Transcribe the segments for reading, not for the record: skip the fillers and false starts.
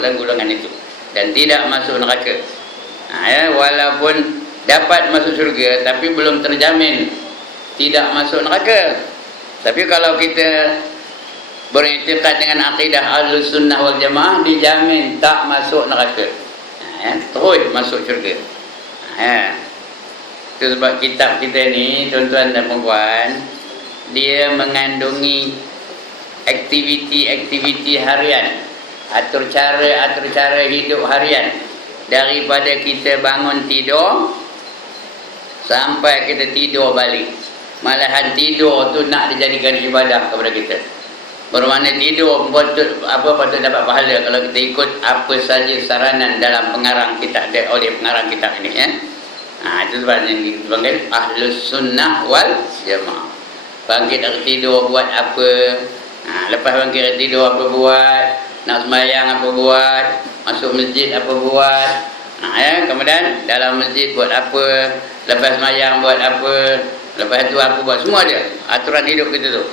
dalam golongan itu dan tidak masuk neraka. Ya, walaupun dapat masuk syurga tapi belum terjamin tidak masuk neraka. Tapi kalau kita beriktikad dengan akidah Ahlus Sunnah wal Jamaah, dijamin tak masuk neraka. Ya, terus masuk syurga. Ya. Itu sebab kitab kita ni, tuan-tuan dan puan-puan, dia mengandungi aktiviti-aktiviti harian, atur cara hidup harian, daripada kita bangun tidur sampai kita tidur balik. Malahan tidur tu nak dijadikan ibadah kepada kita. Bermakna tidur patut dapat pahala kalau kita ikut apa saja saranan dalam pengarang kitab oleh pengarang kitab ini, ya. Itu sebabnya yang dipanggil Ahlus Sunnah wal Jamaah. Bangkit dari tidur buat apa? Lepas bangkit dari tidur apa buat? Nak sembahyang apa buat? Masuk masjid apa buat? Ya, kemudian dalam masjid buat apa? Lepas sembahyang buat apa? Lepas itu apa buat? Semua ada aturan hidup kita tu.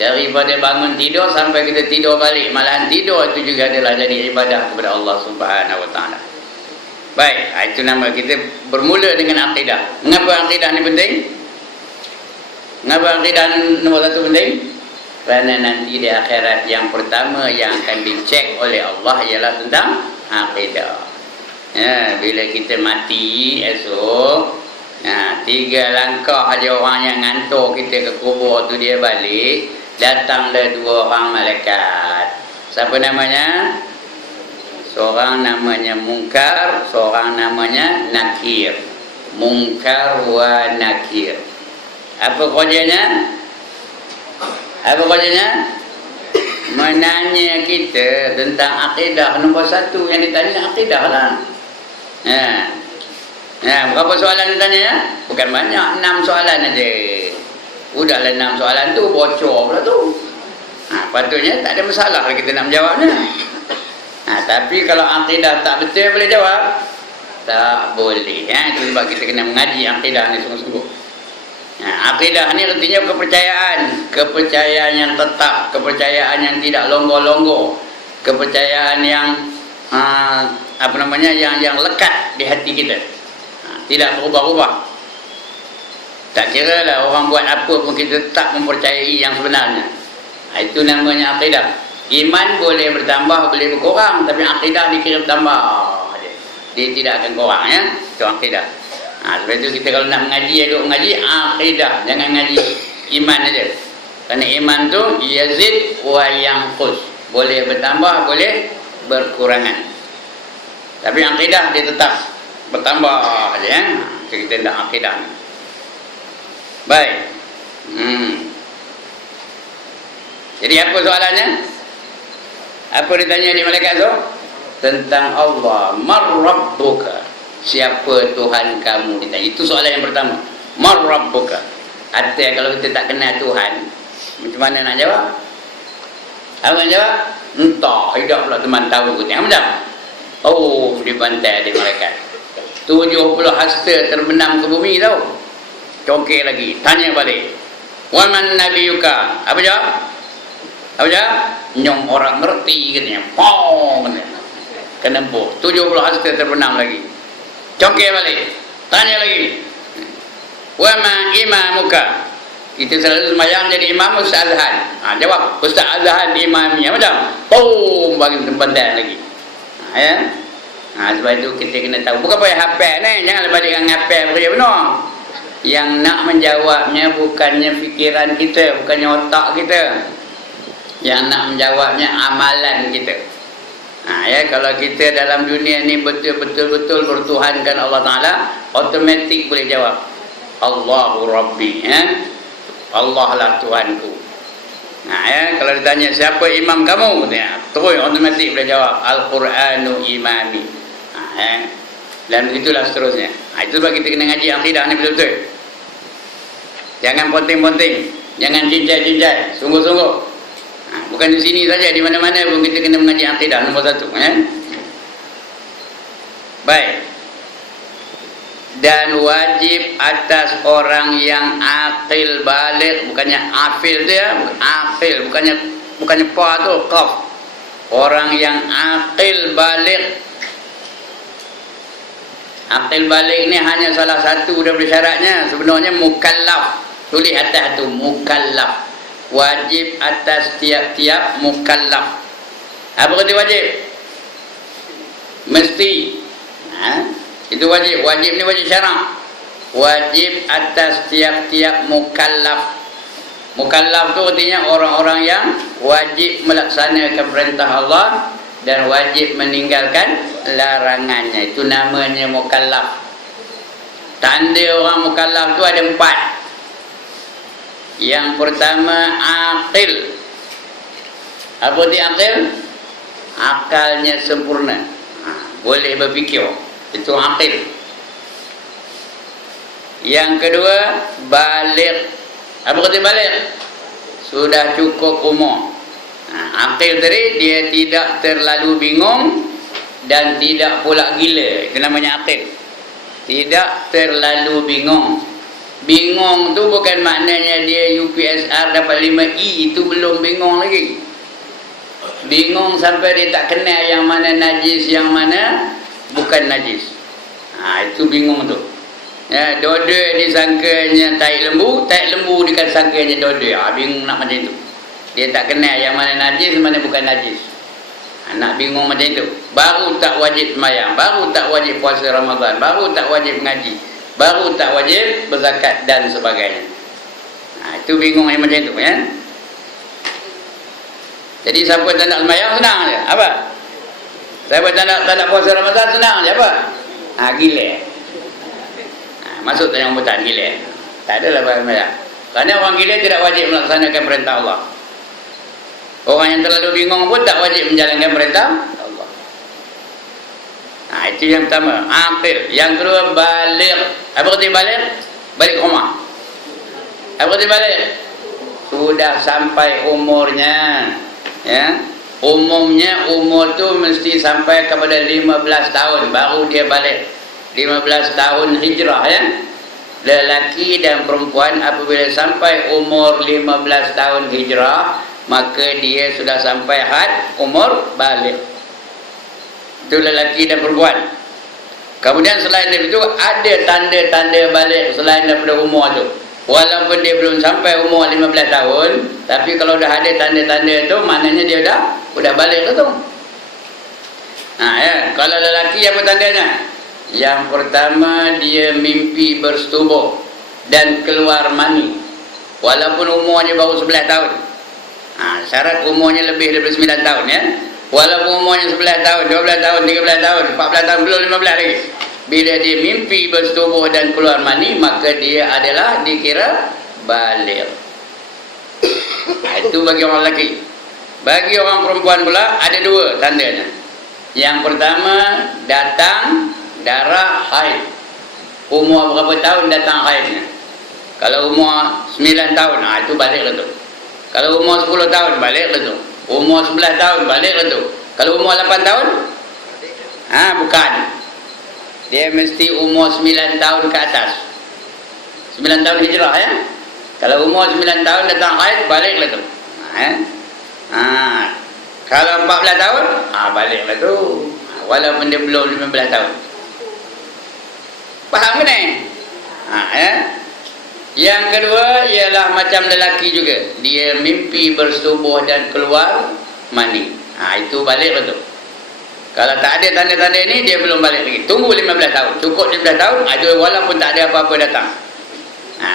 Daripada bangun tidur sampai kita tidur balik, malahan tidur itu juga adalah jadi ibadah kepada Allah Subhanahu wa taala. Baik, itu nama kita bermula dengan akidah. Mengapa akidah ni penting? Mengapa akidah nombor satu penting? Kerana nanti di akhirat yang pertama yang akan dicek oleh Allah ialah tentang akidah. Ya, bila kita mati esok, 3 langkah aja orang yang ngantor kita ke kubur tu dia balik, datanglah 2 orang malaikat. Siapa namanya? Seorang namanya Munkar, seorang namanya Nakir. Munkar wa Nakir. Apa kerjanya? Menanya kita tentang akidah. Nombor 1 yang ditanya akidah lah. Berapa soalan ditanya ya? Bukan banyak, 6 soalan aja. Udahlah 6 soalan tu bocor pula tu. Patutnya tak ada masalah kalau kita nak menjawabnya. Tapi kalau akidah tak betul boleh jawab? Tak boleh. Itu sebab kita kena mengaji akidah ni sungguh-sungguh. Akidah ni artinya kepercayaan yang tetap, kepercayaan yang tidak longo-longo, kepercayaan yang yang lekat di hati kita, tidak berubah-ubah. Tak kira lah orang buat apa pun kita tetap mempercayai yang sebenarnya. Itu namanya akidah. Iman boleh bertambah, boleh berkurang, tapi akidah dikira bertambah. Dia tidak akan kurang, ya. Itu akidah. Sebab itu kita kalau nak mengaji, duduk mengaji akidah, jangan mengaji iman aja. Kerana iman tu yazid wa yanqus, boleh bertambah, boleh berkurangan. Tapi akidah dia tetap bertambah aja, ya. Kita nak akidah. Baik. Jadi apa soalannya? Apa ditanya di malaikat tu? Tentang Allah. Man rabbuka? Siapa Tuhan kamu? Ditanya. Itu soalan yang pertama. Man rabbuka? Artinya kalau kita tak kenal Tuhan, macam mana nak jawab? Apa nak jawab? Entah, hidup pula teman tahu. Tengok macam? Oh, dibantai di malaikat. 70 hasta terbenam ke bumi tau. Congkek lagi. Tanya balik. Wa man nabiyuka? Apa jawab? Apa jawab? Nyong orang ngerti katanya. Pong katanya. Kenempur. 70 hasta terbenam lagi. Congkek balik. Tanya lagi. Wa ma imamuka? Kita selalu sembahyang jadi imam Ustaz Azhan. Jawab. Ustaz Azhan imamnya. Macam? Pong. Bagi tempat lagi. Ya. Sebab itu kita kena tahu. Bukan payah hafal ni. Janganlah balik dengan hafal bekerja benar. Yang nak menjawabnya bukannya fikiran kita, bukannya otak kita. Yang nak menjawabnya amalan kita. Ya, kalau kita dalam dunia ni betul-betul bertuhankan Allah Ta'ala, automatik boleh jawab Allahu Rabbi, ya? Allah lah Tuhanku. Ya, kalau ditanya siapa imam kamu, terus automatik boleh jawab Al-Quranu imami. Ya. Dan begitulah seterusnya. Itu sebab kita kena ngaji akidah ni betul-betul. Jangan ponting-ponting, jangan cincai-cincai, sungguh-sungguh. Bukan di sini saja, di mana-mana pun kita kena mengaji akidah nombor 1, ya. Baik. Dan wajib atas orang yang akil balik, bukannya afil tu ya, akil, bukannya pa tu, qaf. orang yang aqil baligh. Aqil baligh ni hanya salah satu daripada syaratnya. Sebenarnya mukallaf. Tulis atas tu mukallaf. Wajib atas tiap-tiap mukallaf. Apa kata wajib? Mesti. Itu wajib. Wajib ni wajib syarak. Wajib atas tiap-tiap mukallaf. Mukallaf tu artinya orang-orang yang wajib melaksanakan perintah Allah dan wajib meninggalkan larangannya. Itu namanya mukallaf. Tanda orang mukallaf tu ada 4. Yang pertama aqil. Apa dia aqil? Akalnya sempurna. Boleh berfikir. Itu aqil. Yang kedua baligh. Apa kata baligh? Sudah cukup umur. Aqil tadi dia tidak terlalu bingung dan tidak pula gila. Itu namanya aqil. Tidak terlalu bingung. Bingung tu bukan maknanya dia UPSR dapat 5E. Itu belum bingung lagi. Bingung sampai dia tak kenal yang mana najis, yang mana bukan najis. Itu bingung tu. Ya, doda disangkanya tai lembu disangkanya doda. Bingung nak macam tu. Dia tak kenal yang mana najis, mana bukan najis. Nak bingung macam tu. Baru tak wajib sembahyang, baru tak wajib puasa Ramadan, baru tak wajib mengaji, baru tak wajib berzakat dan sebagainya. Itu bingung yang macam tu ya. Jadi siapa tak nak sembahyang senang je. Apa? Siapa tak nak puasa Ramadan senang je apa? Gila. Masuk dalam hutan gila. Tak adalah sembahyang. Kerana orang gila tidak wajib melaksanakan perintah Allah. Orang yang terlalu bingung pun tak wajib menjalankan perintah Allah. Itu yang pertama, aqil. Yang kedua baligh. Apa kata baligh? Balik rumah. Apa kata baligh? Sudah sampai umurnya. Ya. Umumnya umur tu mesti sampai kepada 15 tahun baru dia balik. 15 tahun hijrah ya. Lelaki dan perempuan apabila sampai umur 15 tahun hijrah, maka dia sudah sampai had umur balik. Itu lelaki dan perempuan. Kemudian selain itu ada tanda-tanda balik selain daripada umur tu. Walaupun dia belum sampai umur 15 tahun, tapi kalau dah ada tanda-tanda tu, maknanya dia dah balik ke tu. Ya. Kalau lelaki apa tandanya? Yang pertama dia mimpi bersetubuh dan keluar mani. Walaupun umurnya baru 11 tahun. Syarat umurnya lebih daripada 9 tahun ya. Walaupun umurnya 11 tahun, 12 tahun, 13 tahun, 14 tahun, belum 15 lagi. Bila dia mimpi bersetubuh dan keluar mani, maka dia adalah dikira baligh. Itu bagi orang lelaki. Bagi orang perempuan pula ada 2 tandanya. Yang pertama datang darah haid. Umur berapa tahun datang haidnya? Kalau umur 9 tahun, itu balik lah tu. Kalau umur 10 tahun, balik lah tu. Umur 11 tahun, balik lah tu. Kalau umur 8 tahun, bukan. Dia mesti umur 9 tahun ke atas. 9 tahun hijrah ya. Kalau umur 9 tahun datang haid, balik lah tu. Kalau 14 tahun, balik lah tu. Walaupun dia belum 15 tahun. Faham ke ni? Ya. Yang kedua ialah macam lelaki juga. Dia mimpi bersetubuh dan keluar mani. Itu balik lah tu. Kalau tak ada tanda-tanda ini, dia belum balik lagi. Tunggu 15 tahun. Cukup 15 tahun, walaupun tak ada apa-apa datang.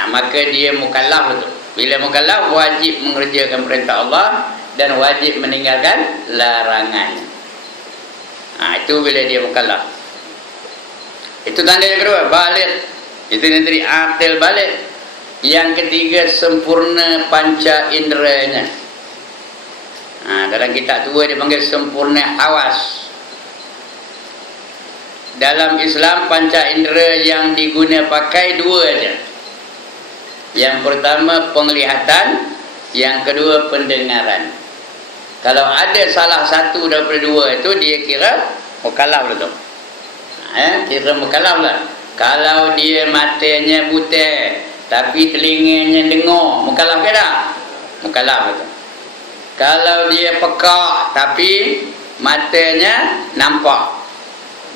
Maka dia mukallaf lah tu. Bila mukallaf, wajib mengerjakan perintah Allah dan wajib meninggalkan larangan. Itu bila dia mukallaf. Itu tanda yang kedua, balik. Itu yang tadi aqil balik. Yang ketiga sempurna panca inderanya. Dalam kitab tua dia panggil sempurna hawas. Dalam Islam panca indera yang diguna pakai 2 aja. Yang pertama penglihatan, yang kedua pendengaran. Kalau ada salah satu daripada 2 itu, dia kira mukallaf lah tu. Kira mukallaf lah. Kalau dia matanya buta tapi telinganya dengar, mukallaf ke tak? Mukallaf lah tu. Kalau dia pekak tapi matanya nampak,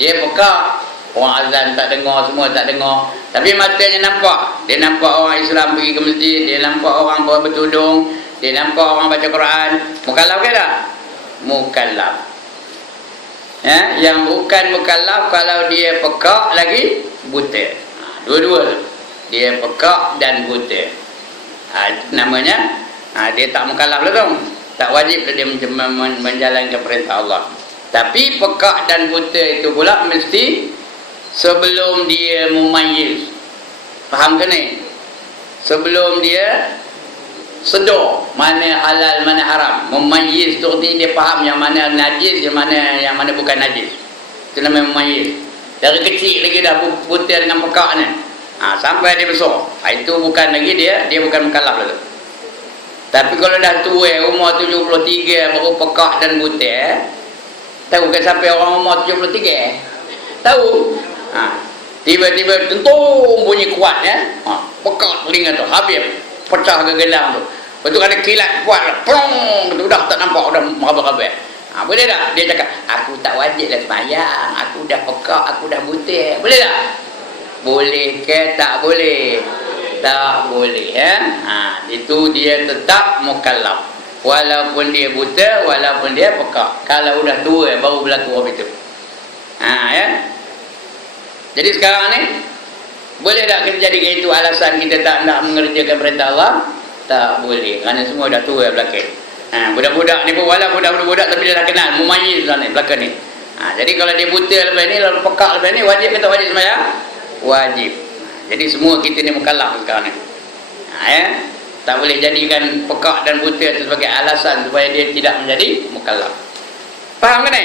dia pekak, orang azan tak dengar, semua tak dengar, tapi matanya nampak. Dia nampak orang Islam pergi ke masjid, dia nampak orang bertudung, dia nampak orang baca Quran. Mukallaf ke tak? Mukallaf. Ya, yang bukan mukallaf kalau dia pekak lagi buta. Dua-dua, dia pekak dan buta. Namanya dia tak mukallaf lah tu. Tak wajib dia menjalankan perintah Allah. Tapi pekak dan buta itu pula mesti sebelum dia mumayyiz. Faham ke ni? Sebelum dia sedar mana halal mana haram. Mumayyiz tu artinya dia faham yang mana najis, yang mana bukan najis. Itu namanya mumayyiz. Dari kecil lagi dah buta dengan pekak ni. Sampai dia besar. Itu bukan lagi dia bukan mukallaf lah tu. Tapi kalau dah tua, umur 73 baru pekak dan buta, tahu ke siapa orang umur 73? Tahu? Tiba-tiba tentung bunyi kuat ya. Pekak telinga tu, habis pecah ke gelang tu. Betul ada kilat kuat, plong, tu dah tak nampak, dah merabak-rabak. Boleh tak? Dia cakap, aku tak wajib lah sembahyang, aku dah pekak, aku dah buta. Boleh tak? Boleh ke tak boleh? Tak boleh ya. Itu dia tetap mukallaf. Walaupun dia buta, walaupun dia pekak. Kalau udah tua baru berlaku apa itu. Ya. Jadi sekarang ni boleh tak kita jadikan itu alasan kita tak nak mengerjakan perintah Allah? Tak boleh. Kerana semua dah tua belakang. Budak-budak ni pun walaupun dah budak tapi dia dah kenal mumayyiz lah ni belakang ni. Jadi kalau dia buta lepas ni, lalu pekak lepas ni, wajib ke tak wajib sembahyang? Wajib. Jadi semua kita ni mukallaf sekarang ni. Ya. Tak boleh jadikan pekak dan buta itu sebagai alasan supaya dia tidak menjadi mukallaf. Faham ke ni?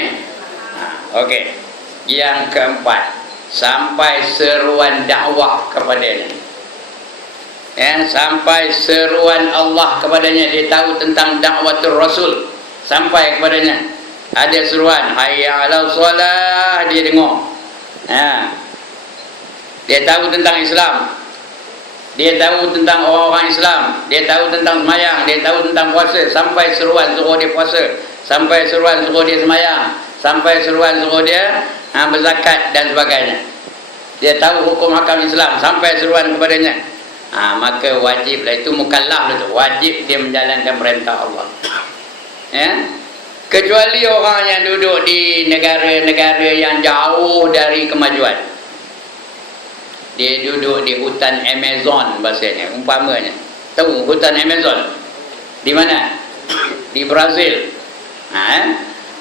Okey. Yang keempat, sampai seruan dakwah kepadanya. Ya, sampai seruan Allah kepadanya, dia tahu tentang dakwatul Rasul sampai kepadanya. Ada seruan hayya 'alas solah, dia dengar. Dia tahu tentang Islam, dia tahu tentang orang-orang Islam, dia tahu tentang semayang, dia tahu tentang puasa. Sampai seruan suruh dia puasa, sampai seruan suruh dia semayang, sampai seruan suruh dia berzakat dan sebagainya. Dia tahu hukum hakam Islam sampai seruan kepadanya. Maka wajiblah, itu mukallaf itu, wajib dia menjalankan perintah Allah. Ya. Kecuali orang yang duduk di negara-negara yang jauh dari kemajuan. Dia duduk di hutan Amazon bahasanya, umpamanya. Tahu hutan Amazon? Di mana? Di Brazil.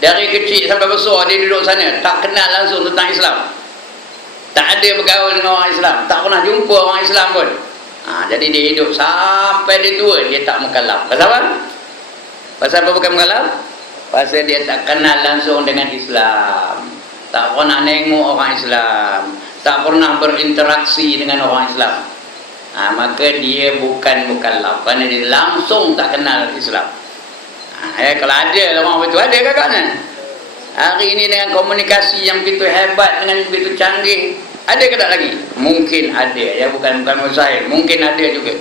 Dari kecil sampai besar dia duduk sana, tak kenal langsung tentang Islam. Tak ada bergaul dengan orang Islam, tak pernah jumpa orang Islam pun. Jadi dia hidup sampai dia tua, dia tak mukallaf. Pasal apa? Pasal apa bukan mukallaf? Pasal dia tak kenal langsung dengan Islam, tak pernah nengok orang Islam, tak pernah berinteraksi dengan orang Islam. Maka dia bukan mukallaf, kerana dia langsung tak kenal Islam. Kalau ada orang betul, ada kakaknya. Hari ini dengan komunikasi yang begitu hebat, dengan begitu canggih, ada ke tak lagi? Mungkin ada, ya, bukan mustahil, mungkin ada juga.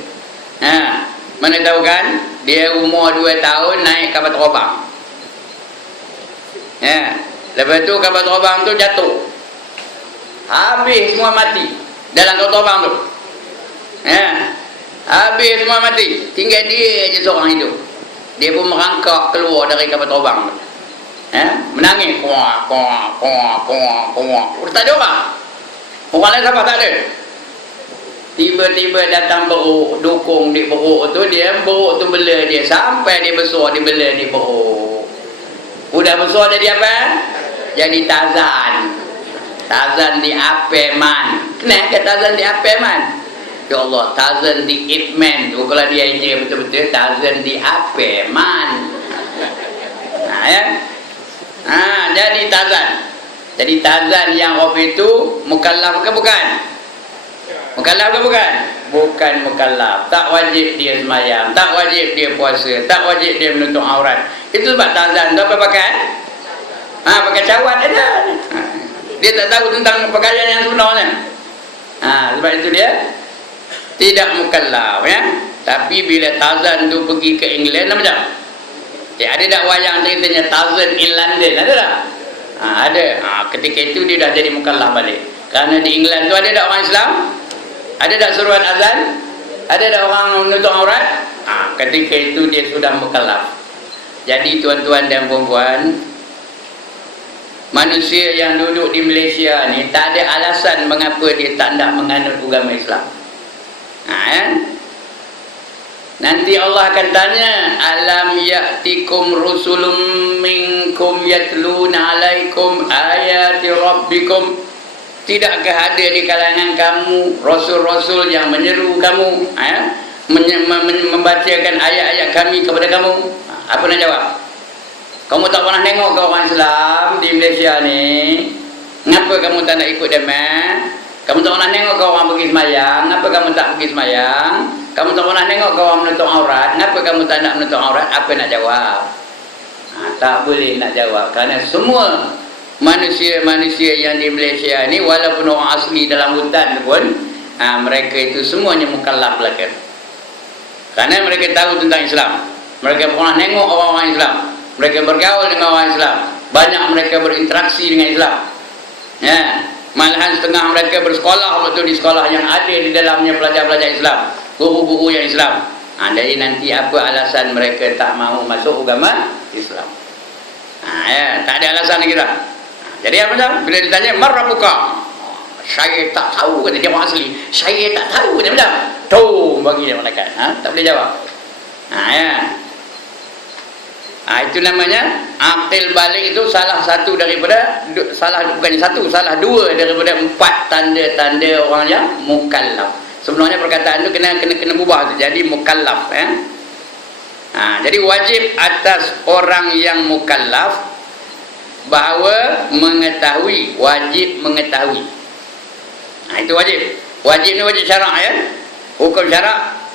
Mana tahu kan, dia umur 2 tahun naik kapal terbang. Lepas tu kapal terbang tu jatuh, habis semua mati dalam kapal terbang tu. Habis semua mati, tinggal dia je seorang hidup. Dia pun merangkak keluar dari kapal terbang tu. Menangis, kuak. Tak ada orang. Orang lain siapa tak ada. Tiba-tiba datang beruk, dukung di beruk tu, dia beruk tu bela dia sampai dia besar, dia bela di beruk. Udah besar jadi apa? Jadi Tarzan. Tarzan di Apeman. Kenapa Tarzan di Apeman? Ya Allah, Tarzan di Ip Man tu kalau dia je betul-betul, Tarzan di Apeman. Jadi Tarzan. Jadi Tarzan yang waktu itu mukallaf ke bukan? Mukallaf ke bukan? Bukan mukallaf. Tak wajib dia sembahyang, tak wajib dia puasa, tak wajib dia menutup aurat. Itu sebab Tarzan tu apa pakai? Pakai cawat ada. Dia tak tahu tentang pakaian yang sebenarnya. Sebab itu dia tidak mukallaf, ya. Tapi bila Tarzan tu pergi ke England, apa macam? Ada tak wayang ceritanya Thousand in London? Ada tak? Ada. Ketika itu dia dah jadi mukallaf balik. Kerana di England tu ada tak orang Islam? Ada tak suruhan azan? Ada tak orang menutup aurat? Ketika itu dia sudah mukallaf. Jadi tuan-tuan dan puan-puan, manusia yang duduk di Malaysia ni tak ada alasan mengapa dia tak nak menganut agama Islam. Nanti Allah akan tanya, alam ya'tikum rusulun minkum yatluna alaikum ayati rabbikum. Tidakkah ada di kalangan kamu rasul-rasul yang menyeru kamu, membacakan ayat-ayat kami kepada kamu? Apa nak jawab? Kamu tak pernah tengok ke orang Islam di Malaysia ni? Kenapa kamu tak nak ikut demam? Kamu tak pernah tengok ke orang pergi semayang? Kenapa kamu tak pergi semayang? Kamu tak pernah tengok ke orang menutup aurat? Kenapa kamu tak nak menutup aurat? Apa nak jawab? Tak boleh nak jawab. Kerana semua manusia-manusia yang di Malaysia ni, walaupun orang asli dalam hutan pun, mereka itu semuanya mukallaf belaka. Kerana mereka tahu tentang Islam. Mereka pernah tengok orang-orang Islam. Mereka bergaul dengan orang Islam. Banyak mereka berinteraksi dengan Islam. Malahan setengah mereka bersekolah waktu di sekolah yang ada di dalamnya pelajar-pelajar Islam, guru-guru yang Islam. Jadi nanti apa alasan mereka tak mahu masuk agama Islam? Tak ada alasan lagi dah. Jadi apa dah? Bila ditanya mar rabbuka, saya tak tahu, kata dia orang asli. Saya tak tahu, kata dia. Tuh bagi dia malaikat. Tak boleh jawab. Itu namanya akil balik. Itu salah satu daripada, bukannya satu, salah dua daripada 4 tanda-tanda orang yang mukallaf. Sebenarnya perkataan itu kena ubah tu. Jadi mukallaf, jadi wajib atas orang yang mukallaf bahawa mengetahui, wajib mengetahui. Itu wajib. Wajib ni wajib syarak, hukum syarak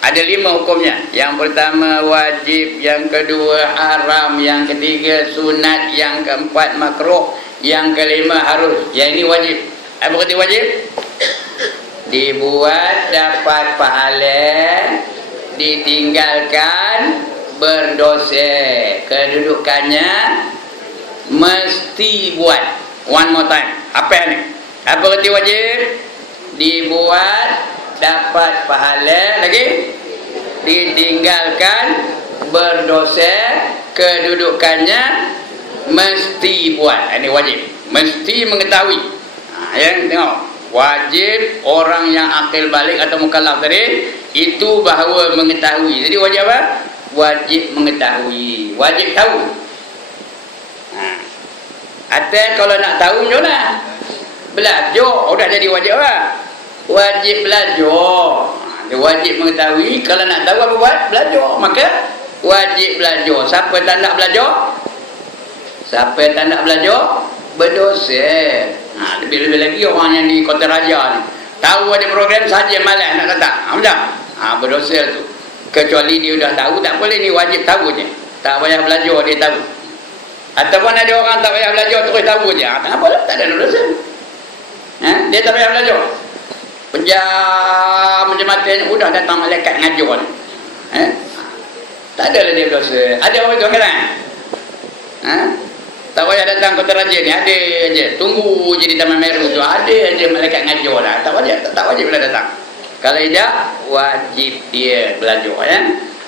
ada 5 hukumnya. Yang pertama wajib, yang kedua haram, yang ketiga sunat, yang keempat makruh, yang kelima harus. Yang ini wajib. Apa kata wajib? Dibuat dapat pahala, ditinggalkan berdosa. Kedudukannya mesti buat. One more time. Apa ni? Apa kata wajib? Dibuat dapat pahala, lagi ditinggalkan berdosa. Kedudukannya mesti buat. Ini wajib. Mesti mengetahui. Yang tengok, wajib orang yang akil balik atau mukallaf tadi itu bahawa mengetahui. Jadi wajib apa? Wajib mengetahui, wajib tahu. Atau kalau nak tahu macam mana? Belajar. Dah jadi wajib apa? Wajib belajar. Dia wajib mengetahui. Kalau nak tahu apa buat? Belajar. Maka wajib belajar. Siapa tak nak belajar? Siapa tak nak belajar? Berdosa. Lebih-lebih lagi orang yang di Kota Raja ni, tahu ada program saja malas nak datang. Macam? Berdosa tu. Kecuali dia dah tahu, tak boleh, ni wajib tahu je. Tak payah belajar, dia tahu. Ataupun ada orang tak payah belajar, terus tahu je. Tak apa lah, tak ada dosa. Dia tak payah belajar. Pejam macam mata ni, udah datang malaikat ngajar ni. Tak ada lah dia dosa. Ada orang tu kan? Tak payah datang Kota Raja ni, ada aja. Tunggu je di Taman Meru tu, ada aja malaikat ngajar lah. Tak wajib lah datang. Kalau tidak, wajib dia belajar,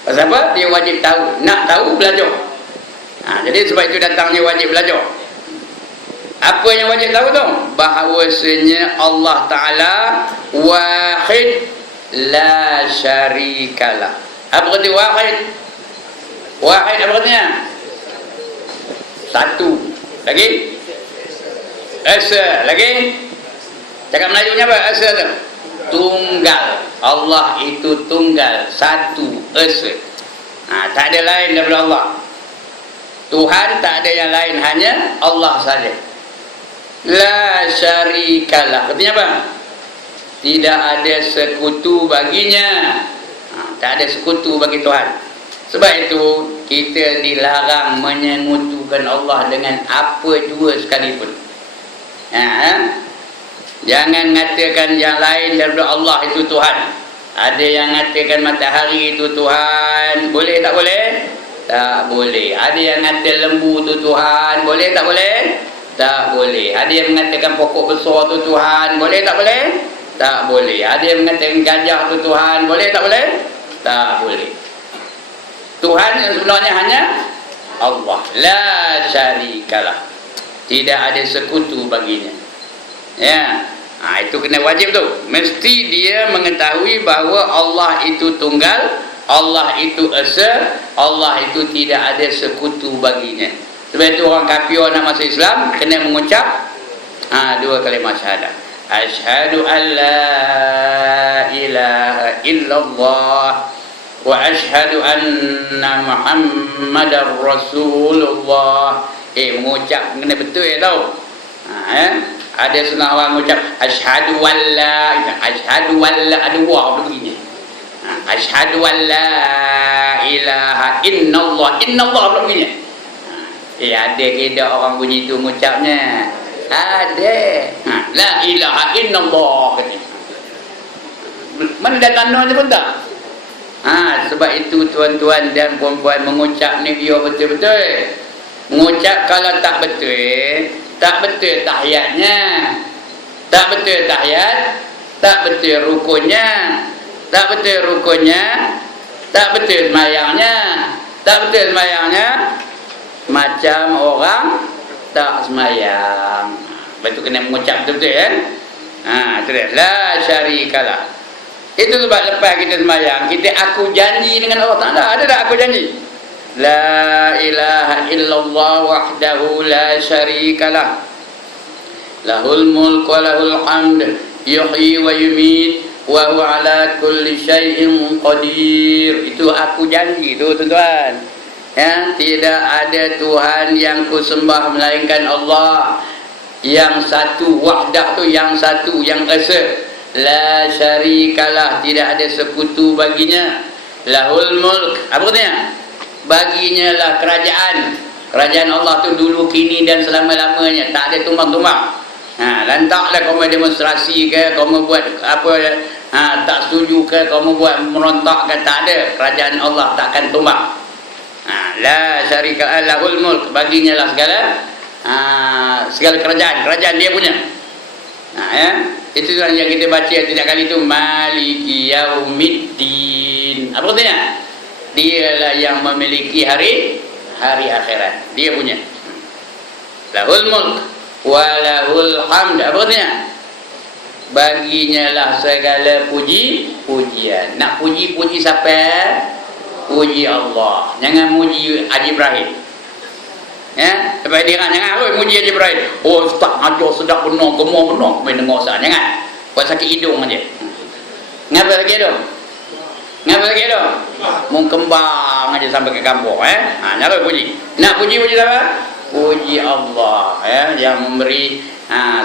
Pasal apa? Dia wajib tahu. Nak tahu, belajar. Jadi sebab itu datangnya wajib belajar. Apa yang wajib tahu tu? Bahawasanya Allah Ta'ala wahid la syarikalah. Apa kata wahid? Wahid apa katanya? Satu. Lagi? Esa. Lagi? Cakap Melayu apa? Esa tu? Tunggal. Allah itu tunggal. Satu. Esa. Tak ada lain daripada Allah. Tuhan tak ada yang lain, hanya Allah saja. La syarikalah. Artinya apa? Tidak ada sekutu baginya. Tak ada sekutu bagi Tuhan. Sebab itu kita dilarang menyekutukan Allah dengan apa jua sekalipun. Jangan mengatakan yang lain daripada Allah itu Tuhan. Ada yang mengatakan matahari itu Tuhan. Boleh tak boleh? Tak boleh. Ada yang kata lembu tu Tuhan, boleh tak boleh? Tak boleh. Ada yang mengatakan pokok besar tu Tuhan, boleh tak boleh? Tak boleh. Ada yang mengatakan gajah tu Tuhan, boleh tak boleh? Tak boleh. Tuhan yang sebenarnya hanya Allah, la syarikalah. Tidak ada sekutu baginya. Ya. Itu kena wajib tu. Mesti dia mengetahui bahawa Allah itu tunggal, Allah itu esa, Allah itu tidak ada sekutu baginya. Sebab itu orang kafir nak masuk Islam kena mengucap dua kalimah syahadat. Asyhadu an la ilaha illallah wa asyhadu anna Muhammadar Rasulullah. Mengucap kena betul ya tau. Ada setengah orang mengucap asyhadu walla, asyhadu walla, ada waw begini. Asyhadu walla ilaha illallah, illallah begini. Ada kira orang bunyi tu mengucapnya. Ada. La ilaha illallah katanya. Mana dah tanda pun tak? Sebab itu tuan-tuan dan puan-puan, mengucap ni biar betul-betul. Mengucap kalau tak betul tahiyatnya, tak betul tahiyat, tak betul rukunnya, tak betul semayangnya, macam orang tak semayang. Betul kena mengucap betul-betul kan? Itu dia. La syarikalah. Itu sebab lepas kita semayang, kita aku janji dengan Allah Ta'ala. Ada tak aku janji? La ilaha illallah wahdahu la syarikalah. Lahul mulk wa lahul hamd, yuhyi wa yumit, wa huwa ala kulli syai'in qadir. Itu aku janji tu tuan-tuan. Ya, tidak ada Tuhan yang ku sembah melainkan Allah. Yang satu, wahdah tu yang satu, yang esa. La syarikalah, tidak ada sekutu baginya. Lahul mulk, apa katanya? Baginya lah kerajaan. Kerajaan Allah tu dulu, kini dan selama-lamanya. Tak ada tumbang-tumbang. Lantaklah kamu demonstrasi ke, kamu buat apa, tak setuju ke, kamu buat merontak ke, tak ada. Kerajaan Allah takkan tumbang. La syarika lahul mulk, baginya lah segala kerajaan dia punya. Itu yang kita baca setiap kali tu, maliki yaumiddin. Apa katanya? Dialah yang memiliki hari akhirat. Dia punya. Lahul mulk wa lahul hamd. Apa katanya? Baginya lah segala pujian. Nak puji siapa? Puji Allah. Jangan muji Haji Ibrahim. Ya, sebab dia jangan muji Haji Ibrahim. Oh, ustaz ajar sedap benar, gemar benar. Main dengar ustaz, jangan. Buat sakit hidung aja. Ngapa sakit hidung? Mau kembang aja sampai ke kampung, Nak puji. Nak puji siapa? Puji Allah, yang memberi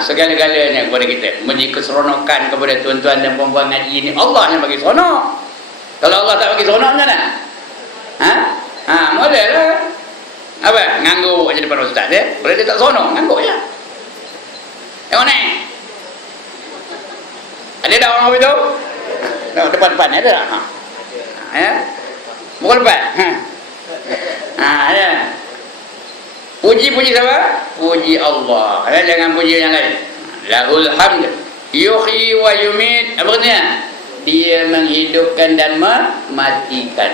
segala-galanya kepada kita. Memberi keseronokan kepada tuan-tuan dan puan-puan ngaji ini. Allah yang bagi seronok. Kalau Allah tak bagi seronok, macam mana? Boleh lah. Apa? Ngangguk aja depan ustaz dia. Boleh dia tak seronok, ngangguk je. Yang mana? Ada tak orang itu? Depan-depan ada tak? Bukan depan. Ya. Puji siapa? Puji Allah. Jangan puji yang lain. Lahul hamd, yuhyi wa yumit. Apa katanya? Dia menghidupkan dan mematikan.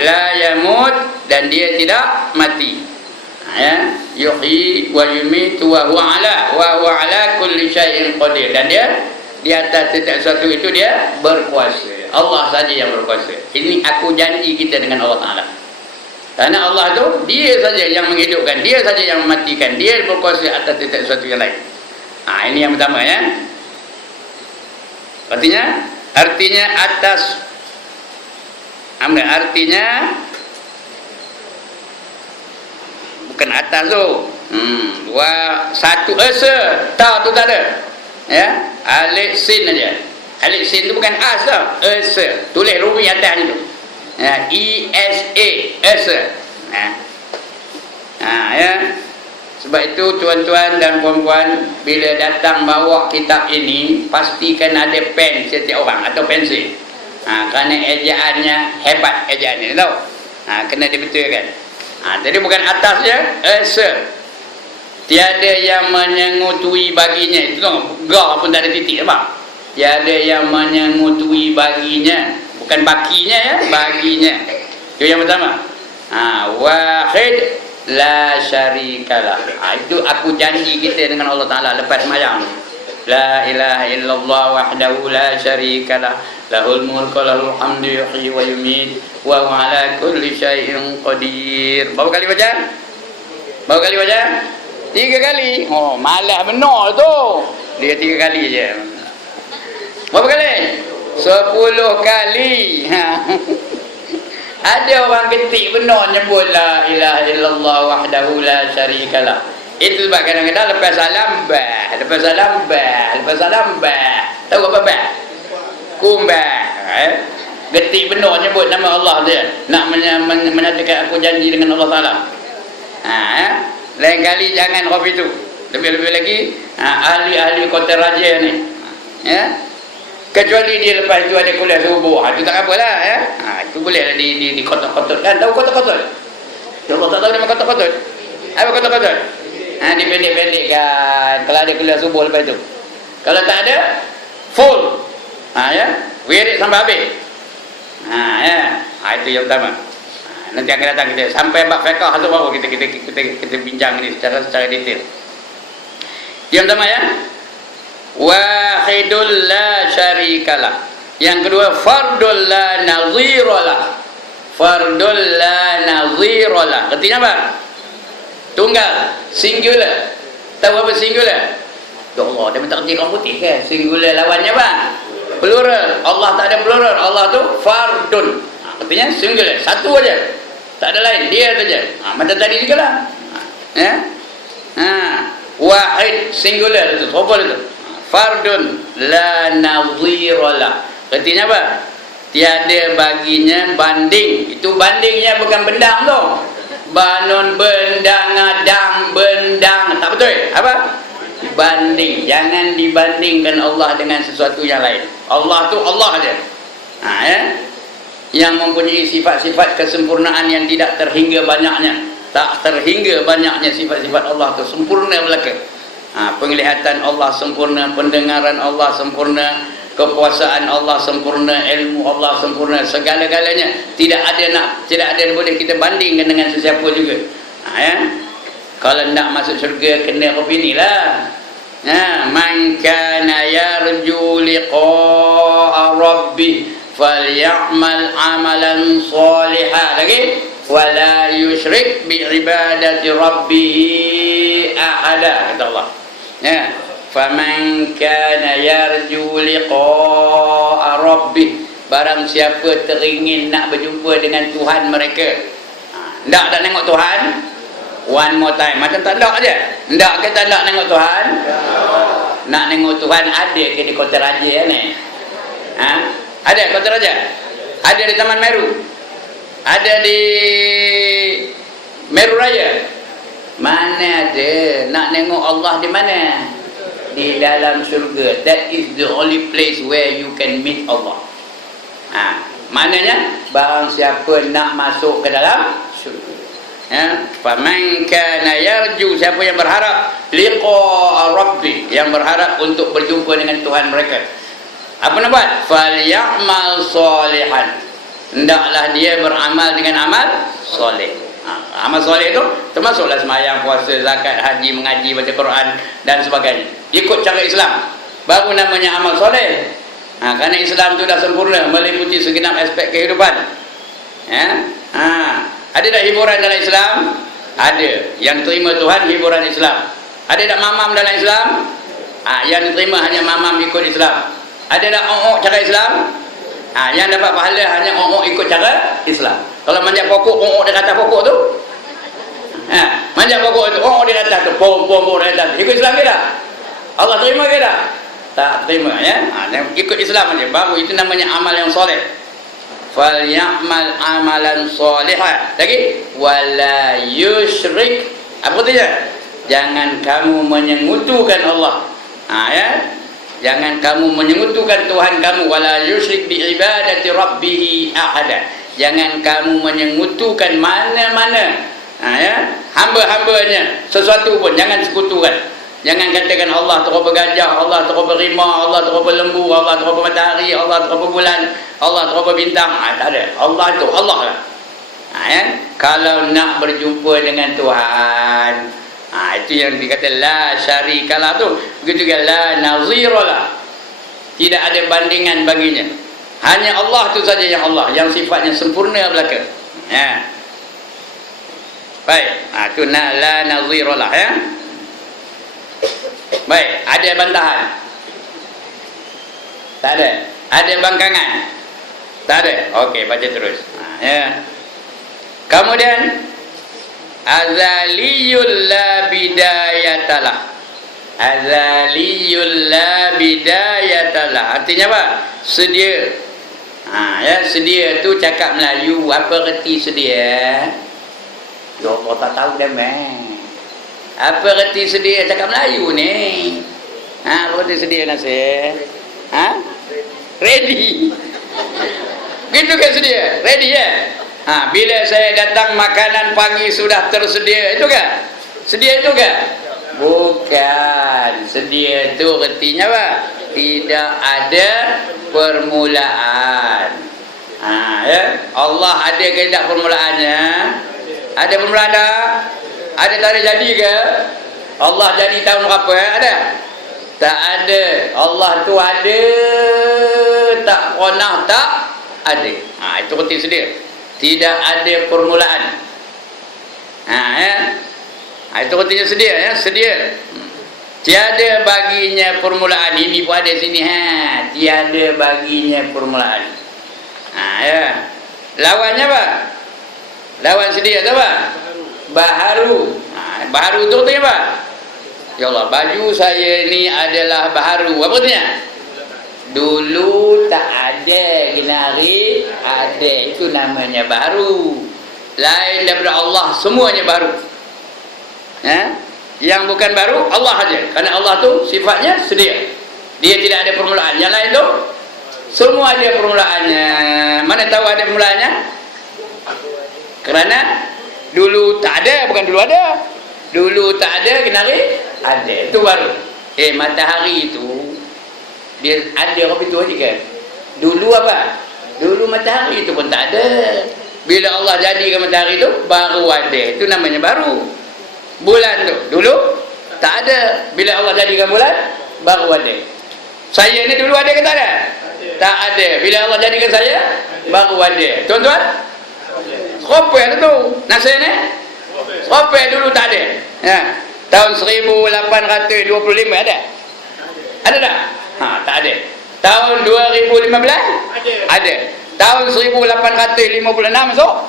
La yamut, dan dia tidak mati. Yuhyi wa yumit wa huwa ala kulli syai'in qadir. Dan dia di atas setiap sesuatu itu dia berkuasa. Allah saja yang berkuasa. Ini aku janji kita dengan Allah Ta'ala. Karena Allah tu dia saja yang menghidupkan, dia saja yang mematikan, dia berkuasa atas setiap sesuatu yang lain. Ini yang pertama ya. Artinya atas. Artinya bukan atas tu. Satu esa, ta tu tak ada. Ya, alif sin aja. Alif sin tu bukan as tau. Esa. Tulis rumi atas tu. ESA, esa. Ya. Sebab itu tuan-tuan dan puan-puan, bila datang bawa kitab ini, pastikan ada pen setiap orang atau pensil. Kerana ejaannya hebat, ejaannya tahu. Kena dibetulkan. Jadi bukan atas je, tiada yang menyengutui baginya. Itu kan ga pun tak ada titik apa? Tiada yang menyengutui baginya, bukan bakinya ya, baginya. Itu yang pertama. Wahid la syarikalah. Itu aku janji kita dengan Allah Taala lepas sembahyang. La ilaha illallah wahdahu la syarikalah, lahul mulku lahul hamdu yuhyi wa yumiit wa huwa ala kulli syai'in qadir. Berapa kali baca? Berapa kali baca? 3 kali. Oh, malas benar tu. Dia 3 kali je. Berapa kali? 10 kali. Ada orang ketik benar nyebut la ilaha illallah wahdahu la syarikalah. Itu sebab kadang-kadang lepas salam bah, lepas salam bah, lepas salam bah. Tahu apa bah? Kumbah. Ketik benar nyebut nama Allah dia. Nak menyatakan aku janji dengan Allah Taala. Lain kali jangan kopi tu. Lebih-lebih lagi ahli-ahli kota raja ni. Kecuali dia lepas itu ada kuliah subuh. Itu tak apalah ya. Itu bolehlah di kotak-kotak kan. Tahu kotak-kotak? Allah tak tahu nama kotak-kotak. Apa kotak-kotak? Dipendek-pendekkan kalau ada kuliah subuh lepas itu. Kalau tak ada, full. Ya, wirid sampai habis. Itu yang pertama. Nanti akan datang kita sampai bab fiqh hazur baru kita bincang ini secara detail. Yang pertama ya, wahidul la syarikalah. Yang kedua, fardul la naziralah. Fardul la naziralah. Artinya apa? Tunggal, singular. Tahu apa singular? Ya Allah, dia minta kerja orang putih ke? Singular lawannya apa? Plural. Allah tak ada plural. Allah tu fardun. Artinya singular, satu aja. Tak ada lain, dia saja. Macam tadi juga lah. Wahid, singular itu, sobol itu. Fardun la naziralah. Artinya apa? Tiada baginya banding. Itu bandingnya bukan bendang tu. Banun bendang ngadang bendang, tak betul. Apa? Banding. Jangan dibandingkan Allah dengan sesuatu yang lain. Allah tu Allah aja. Yang mempunyai sifat-sifat kesempurnaan yang tidak terhingga banyaknya. Tak terhingga banyaknya sifat-sifat Allah tu sempurna belaka. Penglihatan Allah sempurna, pendengaran Allah sempurna, kekuasaan Allah sempurna, ilmu Allah sempurna, segala-galanya tidak ada boleh kita bandingkan dengan sesiapa juga. Kalau nak masuk syurga kena beginilah. Man kana yarju liqa'a rabbih falyamal amalan salihan. Lagi wala yusyrik bi ibadati rabbih ahada, kata Allah. Faman kana yarju liqa'a rabbih, barang siapa teringin nak berjumpa dengan Tuhan mereka. Ndak tak tengok Tuhan? One more time. Macam tak nak aja. Ndak ke tak nak tengok Tuhan? Nak tengok Tuhan ada ke di kota raja ni? Ada kota raja? Ada di Taman Meru? Ada di Meru Raya? Mana ada? Nak tengok Allah di mana? Di dalam syurga. That is the only place where you can meet Allah. Maknanya barang siapa nak masuk ke dalam syurga. Faman kana yarju, siapa yang berharap liqa'a rabbi, yang berharap untuk berjumpa dengan Tuhan mereka, apa nak buat? Falyamal salihan, hendaklah dia beramal dengan amal soleh. Amal soleh itu termasuklah sembahyang, puasa, zakat, haji, mengaji, baca Quran dan sebagainya. Ikut cara Islam baru namanya amal soleh. Kerana Islam itu dah sempurna meliputi segenap aspek kehidupan. Ada tak hiburan dalam Islam? Ada. Yang diterima Tuhan hiburan Islam. Ada tak mamam dalam Islam? Yang diterima hanya mamam ikut Islam. Ada tak ongok cara Islam? Yang dapat pahala hanya ongok ikut cara Islam. Kalau manjat pokok, ongok di atas pokok tu. Manjat pokok itu, ongok di atas tu, pom-pom di atas. Ikut Islam ke tak? Allah terima ke tak? Tak terima ya. Ikut Islam aja. Baru itu namanya amal yang soleh. Falyamal amalan salihan. Lagi wala yusyrik. Apa artinya? Jangan kamu menyengutukan Allah. Jangan kamu menyengutukan Tuhan kamu. Wala yusyrik bi ibadati rabbih ahada. Jangan kamu menyengutukan mana-mana hamba-hambanya sesuatu pun, jangan sekutukan. Jangan katakan Allah terupa gajah, Allah terupa rimau, Allah terupa lembu, Allah terupa matahari, Allah terupa bulan, Allah terupa bintang. Tak ada. Allah itu Allah lah. Kalau nak berjumpa dengan Tuhan, itu yang dikata la syarikalah tu. Begitu juga la naziralah. Tidak ada bandingan baginya. Hanya Allah tu saja yang Allah, yang sifatnya sempurna belaka. Baik, tu la naziralah Baik, ada bantahan? Tak ada. Ada bangkangan? Tak ada. Okey, baca terus. Kemudian azaliyul la bidayatalah. Azaliyul la bidayatalah. Artinya apa? Sedia. Sedia tu cakap Melayu, apa reti sedia? Ya Allah, tak tahu dah apa reti sedia cakap Melayu ni? Apa reti sedia nasi? Ready. Gitu kan sedia? Ready ya? Bila saya datang makanan pagi sudah tersedia, itu kan? Sedia itu kan? Bukan. Sedia itu artinya apa? Tidak ada permulaan. Allah ada ke tidak permulaannya? Ada permulaan tak? Ada tarikh jadi ke? Allah jadi tahun berapa? Ada? Tak ada. Allah tu ada, tak pernah tak ada. Itu reti sedia. Tidak ada permulaan. Itu retinya sedia sedia. Tiada baginya permulaan. Ini pun ada sini tiada baginya permulaan. Lawannya apa? Lawan sedia tu apa? Baharu. Baharu tu artinya apa? Ya Allah, baju saya ni adalah baharu. Apa artinya? Dulu tak ada, hari ada. Itu namanya baharu. Lain daripada Allah, semuanya baru. Yang bukan baru Allah saja. Karena Allah tu sifatnya sedia. Dia tidak ada permulaan. Yang lain tu semua ada permulaannya. Mana tahu ada permulaannya? Kerana dulu tak ada, bukan dulu ada. Dulu tak ada, kenari ada. Itu baru. Matahari itu dia ada apa itu aja kan. Dulu apa? Dulu matahari itu pun tak ada. Bila Allah jadikan matahari itu baru ada. Itu namanya baru. Bulan tu dulu tak ada. Bila Allah jadikan bulan baru ada. Saya ni dulu ada ke tak ada? Tak ada. Bila Allah jadikan saya baru ada. Tuan-tuan, Kopel tu nasi ni? Kopel dulu tak ada. Tahun 1825 ada? Ada tak? Tak ada. Tahun 2015? Ada. Tahun 1856 masuk?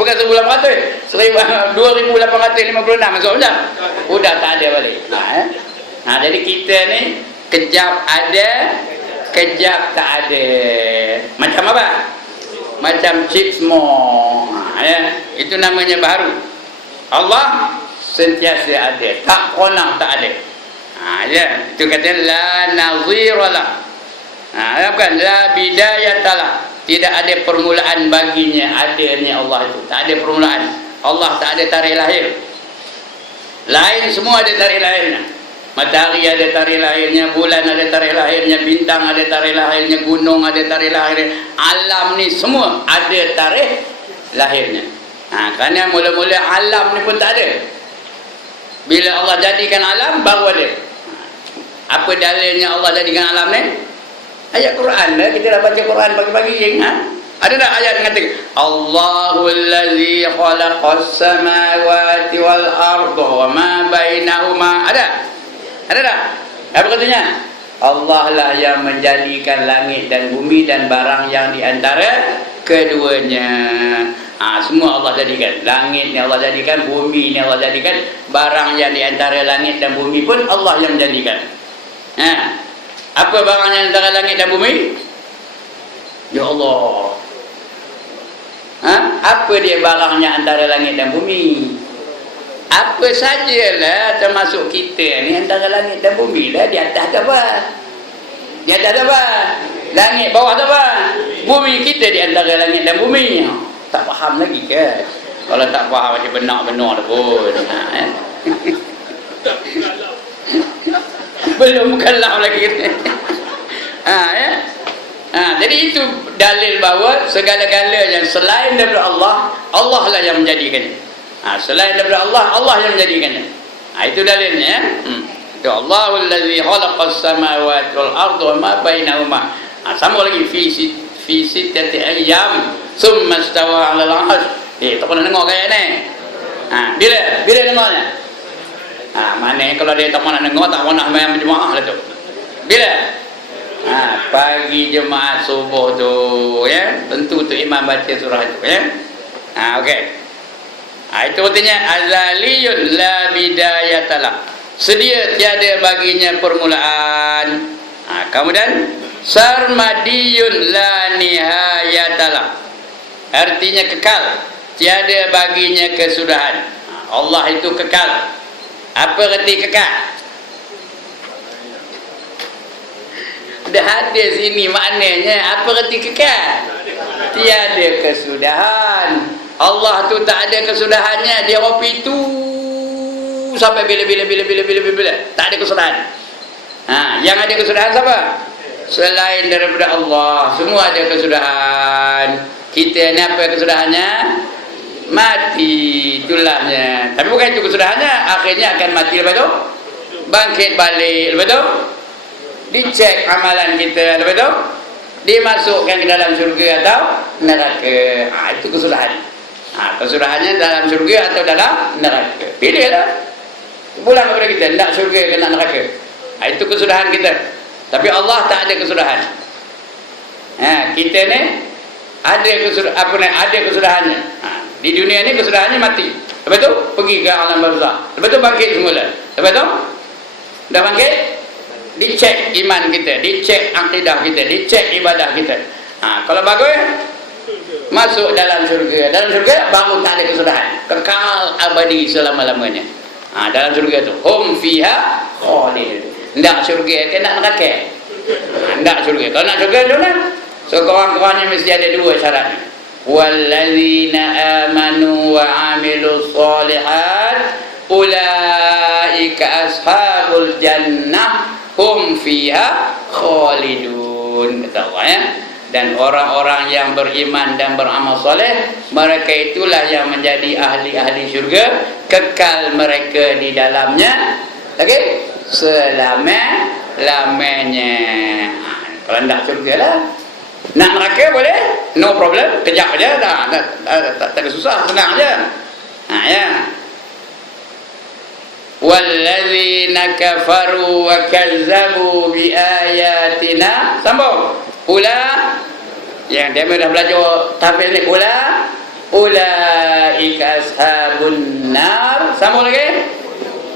Bukan 1800. 2856 masuk dah? Sudah tak ada balik. Jadi kita ni kejap ada, kejap tak ada. Macam apa? Macam chips more. Itu namanya baru. Allah sentiasa ada, tak pernah tak ada. Itu kata la naziralah. Bukan la bidayatalah. Tidak ada permulaan baginya adanya Allah itu. Tak ada permulaan. Allah tak ada tarikh lahir. Lain semua ada tarikh lahirnya. Matahari ada tarikh lahirnya, bulan ada tarikh lahirnya, bintang ada tarikh lahirnya, gunung ada tarikh lahirnya. Alam ni semua ada tarikh lahirnya. Kerana mula-mula alam ni pun tak ada. Bila Allah jadikan alam baru ada. Apa dalilnya Allah jadikan alam ni? Ayat Quran lah. Kita dah baca Quran pagi-pagi. Ada tak ayat yang kata Allahul ladzi khalaqas samawati wal arda wa ma bainahuma? Ada? Ada tak? Apa katanya? Allah lah yang menjadikan langit dan bumi dan barang yang di antara keduanya. Semua Allah jadikan. Langit ni Allah jadikan, bumi ni Allah jadikan, barang yang di antara langit dan bumi pun Allah yang menjadikan. Apa barang yang antara langit dan bumi? Ya Allah. Apa dia barangnya antara langit dan bumi? Apa sajalah termasuk kita ni antara langit dan bumi lah. Di atas apa? Di atas apa? Langit, bawah apa? Bumi kita di antara langit dan bumi. Tak faham lagi kan? Kalau tak faham macam benar-benar pun. Belum kalah lagi. Ya. Jadi itu dalil bahawa segala-galanya selain daripada Allah, Allah lah yang menjadikannya. Selain daripada Allah, Allah yang menjadikannya. Itu dalilnya. Itu Allahul ladzi khalaqas samawati wal arda wa ma bainahuma. Sama lagi fi sittati ayyam thumma istawa 'alal 'arsy. Tak pernah dengar kayak ni. Bila dengarnya? Mana kalau dia tak pernah dengar, tak pernah main berjemaah lah tu. Bila? Pagi jemaah subuh tu, ya. Tentu tu imam baca surah itu, ya. Okey. Itu artinya azaliyun la bidayatalah. Sedia tiada baginya permulaan. Kemudian sarmadiyun la nihayatalah. Artinya kekal, tiada baginya kesudahan. Allah itu kekal. Apa arti kekal? Dah ada sini maknanya. Apa arti kekal? Tiada kesudahan. Allah tu tak ada kesudahannya. Dia Rabbi tu sampai bila. Tak ada kesudahan. Yang ada kesudahan siapa? Selain daripada Allah. Semua ada kesudahan. Kita ni apa kesudahannya? Mati. Itulahnya. Tapi bukan itu kesudahannya. Akhirnya akan mati lepas tu bangkit balik. Lepas tu dicek amalan kita. Lepas tu dimasukkan ke dalam syurga atau neraka. Itu kesudahan. Kesudahannya dalam syurga atau dalam neraka. Pilihlah. Pulang kepada kita, nak syurga ke nak neraka. Itu kesudahan kita. Tapi Allah tak ada kesudahan. Kita ni ada kesudahannya. Di dunia ni kesudahannya mati. Lepas tu pergi ke alam barzakh. Lepas tu bangkit semula. Lepas tu dah bangkit, dicek iman kita, dicek akidah kita, dicek ibadah kita. Kalau bagus, masuk dalam syurga. Dalam syurga baru tak ada kesudahan. Kekal abadi selama-lamanya. Dalam syurga tu hum fiha khalidun. Nak syurga ke nak neraka? Nak syurga. Kalau nak syurga macam mana? So kawan-kawannya mesti ada dua syaratnya. Wallazina amanu wa amilus solihat ulaika ashabul jannah hum fiha khalidun. Kata Allah, ya. Dan orang-orang yang beriman dan beramal soleh, mereka itulah yang menjadi ahli-ahli syurga, kekal mereka di dalamnya lagi selama-lamanya. Kalau nak syurga lah. Nak neraka boleh, no problem, kejap aja dah, tak ada susah, senang aja. Ya. Wallazina kafaru wa kazzabu bi ayatina. Sambung. Yang dia dah belajar tafsir ni, ulaika ashabun nar. Sambung lagi.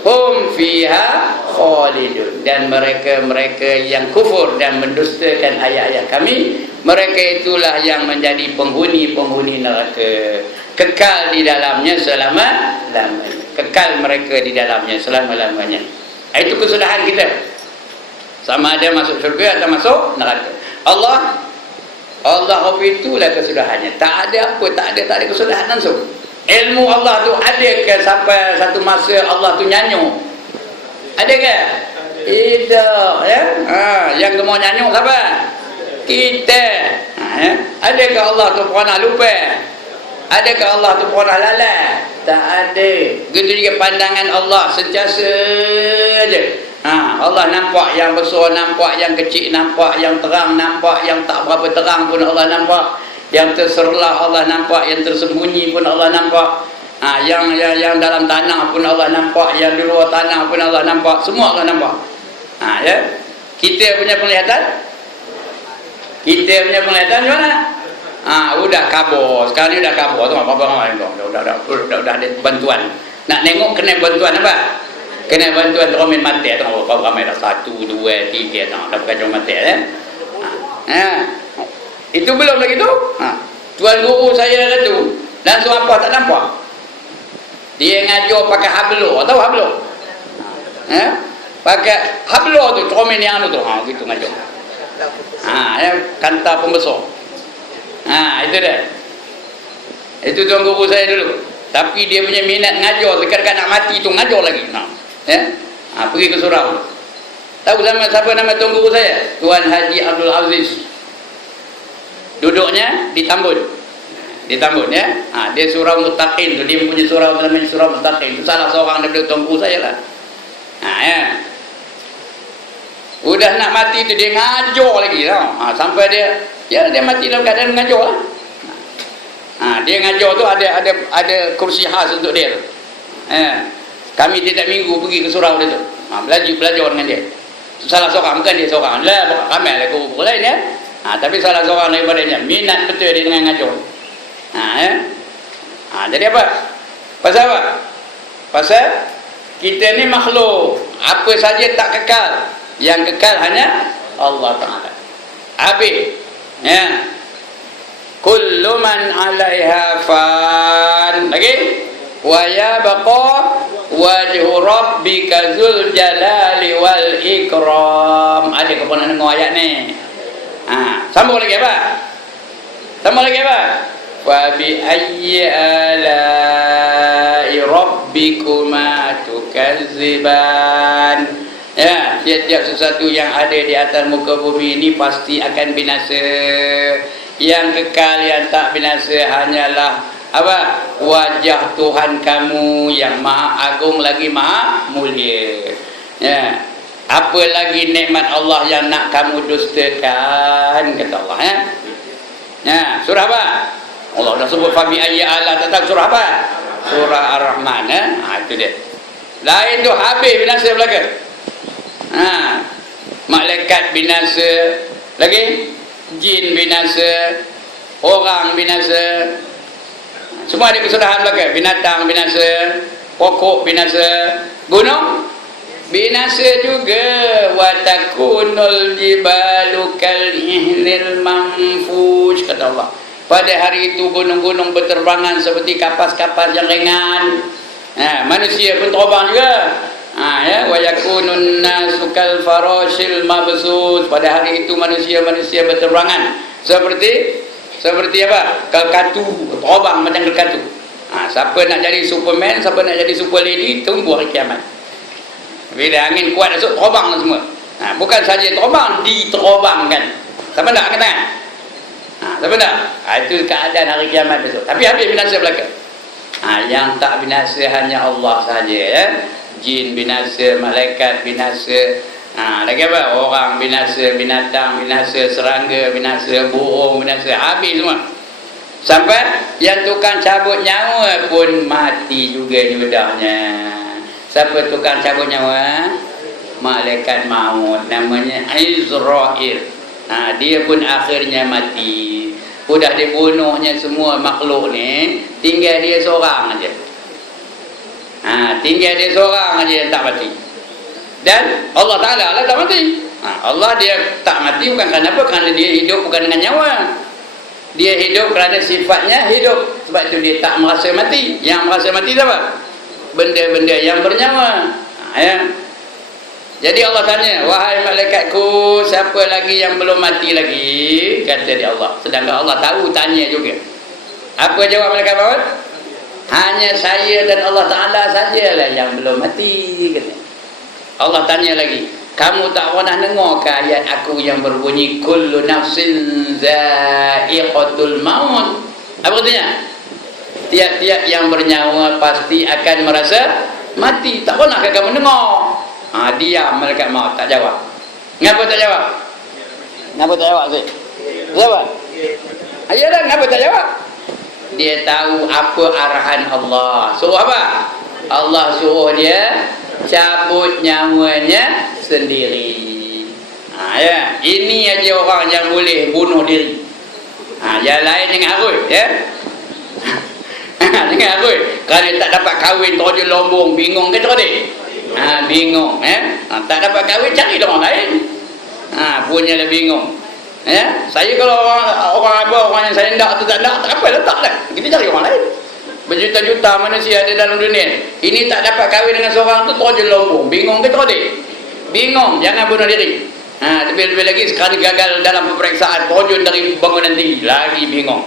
Hum fiha khalidun. Dan mereka yang kufur dan mendustakan ayat-ayat kami, mereka itulah yang menjadi penghuni neraka, kekal di dalamnya selama-lamanya. Kekal mereka di dalamnya selama-lamanya. Itu kesudahan kita. Sama ada masuk syurga atau masuk neraka. Allah itulah kesudahannya. Tak ada kesudahan langsung. Ilmu Allah tu ada ke sampai satu masa Allah tu nyanyi? Ada ke? Tidak, ya. Yang gemar nyanyi siapa? Kita. Ya. Adakah Allah tu pernah lupa? Adakah Allah tu pernah lalai? Tak ada. Begitu juga pandangan Allah sentiasa aja. Allah nampak yang besar, nampak yang kecil, nampak yang terang, nampak yang tak berapa terang pun Allah nampak. Yang terserlah Allah nampak, yang tersembunyi pun Allah nampak. Yang dalam tanah pun Allah nampak, yang di luar tanah pun Allah nampak. Semua Allah nampak. Ya. Kita punya penglihatan macam mana? Udah kabur. Sekarang ni udah kabur tu apa-apa orang udah ada bantuan. Nak tengok kena bantuan apa? Kena bantuan teromin mati tu. Apa ramai dah 1 2 3 dah bukan cuma mati ya. Itu belum lagi tu. Tuan guru saya tu langsung apa tak nampak. Dia ngajar pakai hablo, tahu hablo? Pakai hablo tu teromin yang anu tu. Gitu ngajar. Ya, kanta pembesar. Itu dah. Itu tuan guru saya dulu. Tapi dia punya minat ngajar, dekat-dekat nak mati tu ngajar lagi. Pergi ke surau. Tahu sama siapa nama tuan guru saya? Tuan Haji Abdul Aziz. Duduknya di Tambun. Di Tambun ya. Dia surau Muttaqin tu, dia punya surau namanya surau Muttaqin. Itu salah seorang daripada tuan guru saya lah. Ya. Udah nak mati tu dia ngajar lagi tau. Sampai dia mati dalam keadaan ngajar lah. Dia ngajar tu ada kursi khas untuk dia tu. Kami tiap minggu pergi ke surau dia tu. Belajar dengan dia. Salah seorang, bukan dia seorang lah, ramai lah guru lain ya. Tapi salah seorang daripadanya minat betul dia dengan ngajar. Jadi apa? Pasal apa? Pasal kita ni makhluk, apa saja tak kekal. Yang kekal hanya Allah Ta'ala. Habis ya. Kullu man 'alaiha fan. Lagi wa yabqa wajhu rabbika dzul jalali wal ikram. Ada ke pernah dengar ayat ni? Sambung lagi apa? Sambung lagi apa? Wa bi ayyi ala'i rabbikuma tukazziban. Ya, tiap-tiap sesuatu yang ada di atas muka bumi ini pasti akan binasa. Yang kekal, yang tak binasa hanyalah apa? Wajah Tuhan kamu yang maha agung lagi maha mulia. Ya. Apa lagi nikmat Allah yang nak kamu dustakan, kata Allah ya. Ya, surah apa? Allah dah sebut fa bi ayyi ala, tak tahu surah apa? Surah Ar-Rahman ya. Itu dia. Lain tu habis binasa belaka. Malaikat binasa, lagi jin binasa, orang binasa, semua ada kesudahan belaka. Binatang binasa, pokok binasa, gunung binasa juga. Wa takunul jibalu kal ihnil manfush, kata Allah. Pada hari itu gunung-gunung berterbangan seperti kapas-kapas yang ringan. Manusia pun terbang juga. Ya, wa yakunun nasu kal farashil mabsus. Pada hari itu manusia-manusia berterbangan seperti apa? Kelkatu, terbang macam kelkatu. Siapa nak jadi Superman, siapa nak jadi super lady, tunggu hari kiamat. Bila angin kuat masuk, terbang semua. Bukan saja terbang, diterbangkan. Siapa nak kena? Siapa nak? Itu keadaan hari kiamat besok. Tapi habis binasa belaka. Yang tak binasa hanya Allah saja ya. Jin binasa, malaikat binasa, lagi apa? Orang binasa, binatang binasa, serangga binasa, burung binasa, habis semua. Sampai yang tukang cabut nyawa pun mati juga judahnya. Siapa tukang cabut nyawa? Malaikat maut, namanya Israel. Dia pun akhirnya mati. Sudah dibunuhnya semua makhluk ni, tinggal dia seorang aja. Tinggal dia seorang aja yang tak mati. Dan Allah Ta'ala tak mati. Allah dia tak mati bukan kerana apa? Kerana dia hidup bukan dengan nyawa. Dia hidup kerana sifatnya hidup. Sebab itu dia tak merasa mati. Yang merasa mati apa? Benda-benda yang bernyawa. Ya. Jadi Allah tanya, wahai malaikatku, siapa lagi yang belum mati lagi? Kata dia Allah. Sedangkan Allah tahu, tanya juga. Apa jawab malaikat maut? Hanya saya dan Allah Ta'ala sajalah yang belum mati, kata. Allah tanya lagi, kamu tak pernah dengar ke ayat aku yang berbunyi kullu nafsin za'iqatul maut? Apa katanya? Tiap-tiap yang bernyawa pasti akan merasa mati. Tak pernah ke kamu dengar? Diam malaikat maut, tak jawab. Ngapa tak jawab? Ngapa tak jawab sih? Jawab. Ayalah, ngapa tak jawab? Dia tahu apa arahan Allah. Suruh apa? Allah suruh dia cabut nyawanya sendiri. Ya, ini aja orang yang boleh bunuh diri. Yang lain jangan harus ya. Jangan harus. Kerana tak dapat kahwin terjun lombong, bingung ke tak adik? Bingung ya. Tak dapat kahwin, cari orang lain. Punyalah bingung. Ya, saya kalau orang yang saya nak tu tak nak, tak apa, letaklah. Kita cari orang lain. Berjuta-juta manusia ada dalam dunia. Ini tak dapat kahwin dengan seorang tu terjun lombong. Bingung ke tak adik? Bingung, jangan bunuh diri. Lebih-lebih lagi sekali gagal dalam pemeriksaan terjun dari bangunan tinggi, lagi bingung.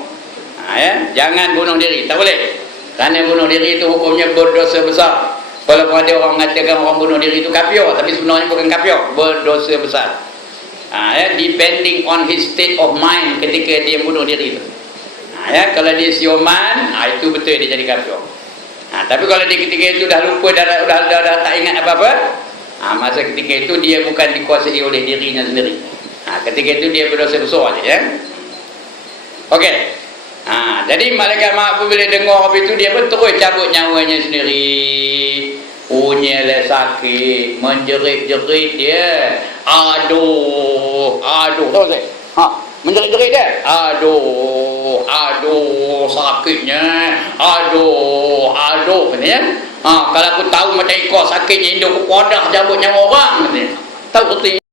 Ya, jangan bunuh diri, tak boleh. Kerana bunuh diri itu hukumnya berdosa besar. Walaupun ada orang mengatakan orang bunuh diri itu kafir, tapi sebenarnya bukan kafir, berdosa besar. Ya, depending on his state of mind ketika dia bunuh diri itu. Ya, kalau dia sioman, itu betul dia jadi kafir. Tapi kalau di ketika itu dah lupa, dah tak ingat apa-apa, masa ketika itu dia bukan dikuasai oleh dirinya sendiri. Ketika itu dia berdosa besar, ya. Okey. Jadi malaikat maut bila dengar apa itu, dia pun terus cabut nyawanya sendiri. Punyalah sakit, menjerit-jerit dia. Aduh, tahu tak? Menjerit-jerit dia. Aduh, sakitnya. Aduh, katanya. Kalau aku tahu macam ikut sakitnya, Indo aku podah cabut nyawa orang, katanya. Tahu katanya.